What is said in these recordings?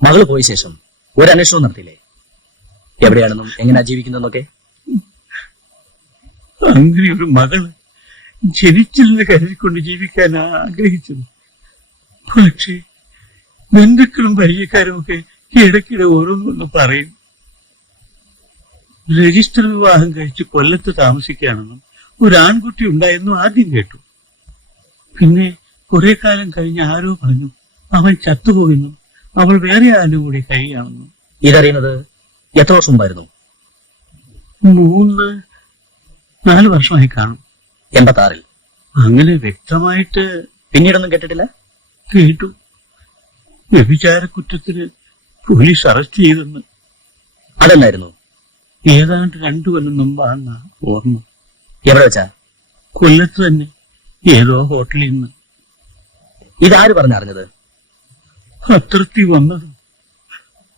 മകള് പോയ ശേഷം ഒരു അന്വേഷണവും നടത്തിയില്ലേ? എവിടെയാണെന്നും എങ്ങനെയാ ജീവിക്കുന്നതെന്നൊക്കെ? അങ്ങനെ ഒരു മകള് ജനിച്ചില്ലെന്ന് കരുതിക്കൊണ്ട് ജീവിക്കാനാ ആഗ്രഹിച്ചത്. പക്ഷേ ബന്ധുക്കളും പരിചയക്കാരും ഒക്കെ ഇടയ്ക്കിടെ ഓരോന്നൊന്ന് പറയും. രജിസ്റ്റർ വിവാഹം കഴിച്ച് കൊല്ലത്ത് താമസിക്കുകയാണെന്നും ഒരു ആൺകുട്ടി ഉണ്ടായെന്നും ആദ്യം കേട്ടു. പിന്നെ കുറെ കാലം കഴിഞ്ഞ് ആരോ പറഞ്ഞു അവൻ ചത്തുപോയെന്നും അവൾ വേറെ ആരും കൂടി കഴിയുകയാണെന്നും. ഇതറിയുന്നത് എത്ര വർഷം മുമ്പായിരുന്നു? 3-4 വർഷമായി കാണും. 86-ൽ. അങ്ങനെ വ്യക്തമായിട്ട് പിന്നീടൊന്നും കേട്ടിട്ടില്ല? കേട്ടു. വ്യഭിചാര കുറ്റത്തിന് പോലീസ് അറസ്റ്റ് ചെയ്തെന്ന്. അതെന്നായിരുന്നു? ഏതാണ്ട് 2 കൊല്ലം മുമ്പാണെന്ന ഓർമ്മ. എവിടെ വെച്ചാ? കൊല്ലത്ത് തന്നെ ഏതോ ഹോട്ടലിൽ നിന്ന്. ഇതാര് പറഞ്ഞറിഞ്ഞത്? പത്രത്തിൽ വന്നത്.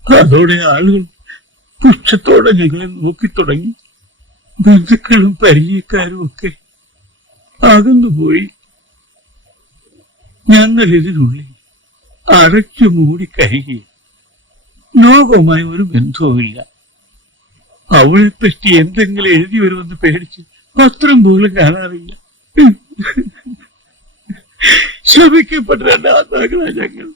അതോടെ ആളുകൾ പുച്ഛത്തോടെ ഞങ്ങളെ നോക്കിത്തുടങ്ങി. ബന്ധുക്കളും പരിചയക്കാരും ഒക്കെ അകന്നുപോയി. ഞങ്ങൾ ഇതിനുള്ളിൽ അടച്ചു മൂടി കഴിയുക. ലോകവുമായി ഒരു ബന്ധവുമില്ല. അവളെപ്പറ്റി എന്തെങ്കിലും എഴുതി വരുമെന്ന് പേടിച്ച് പത്രം പോലും കാണാറില്ല. ശപിക്കപ്പെട്ട 2 ആത്മാക്കളാ ഞങ്ങൾ.